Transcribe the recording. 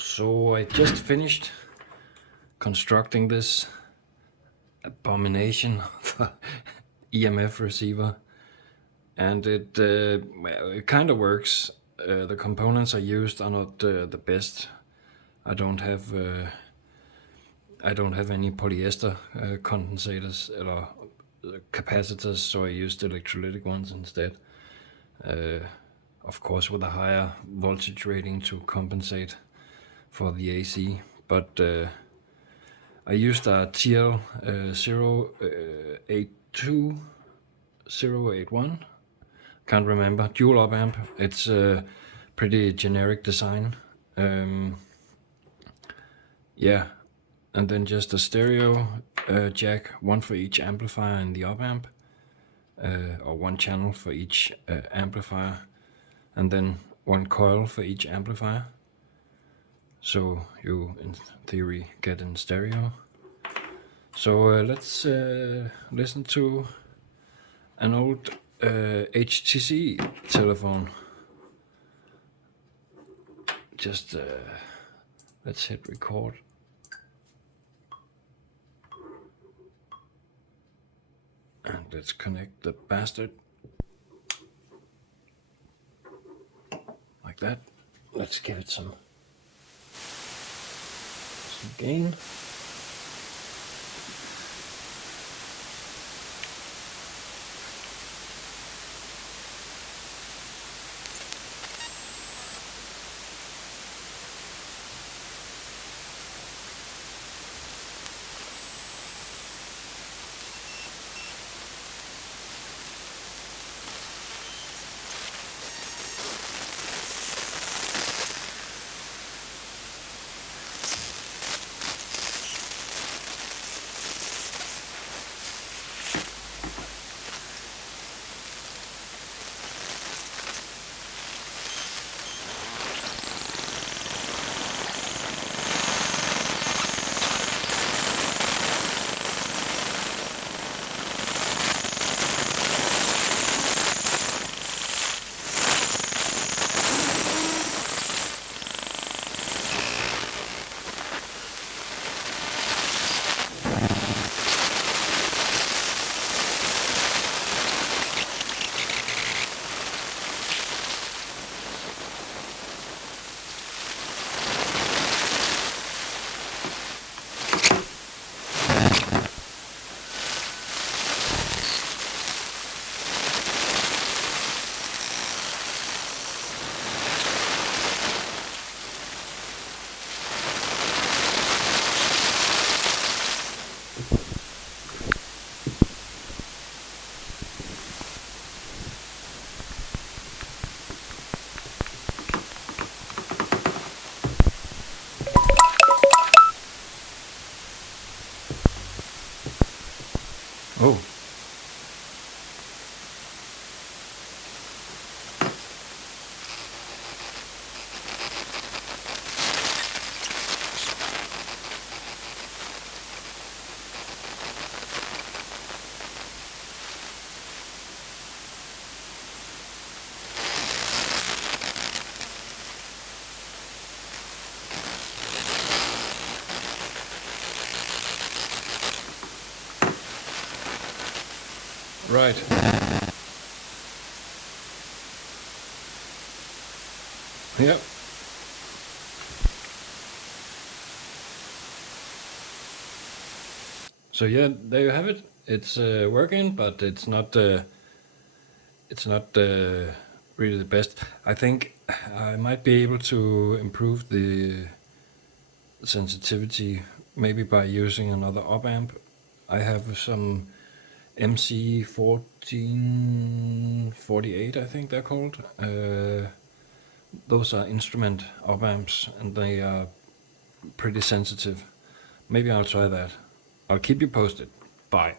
So I just finished constructing this abomination of EMF receiver, and it kind of works. The components I used are not the best. I don't have any polyester condensators or capacitors, so I used electrolytic ones instead. Of course, with a higher voltage rating to compensate for the AC, but I used a TL 082081, can't remember, dual opamp. It's a pretty generic design. Yeah, and then just a stereo jack, one for each amplifier in the opamp, or one channel for each amplifier, and then one coil for each amplifier. So you, in theory, get in stereo. So let's listen to an old HTC telephone. Just let's hit record. And let's connect the bastard. Like that. Let's give it some gain. Oh. Right. Yep. So yeah, there you have it. It's working, but it's not really the best. I think I might be able to improve the sensitivity maybe by using another op-amp. I have some MC1448, I think they're called. Those are instrument op-amps, and they are pretty sensitive. Maybe I'll try that. I'll keep you posted. Bye.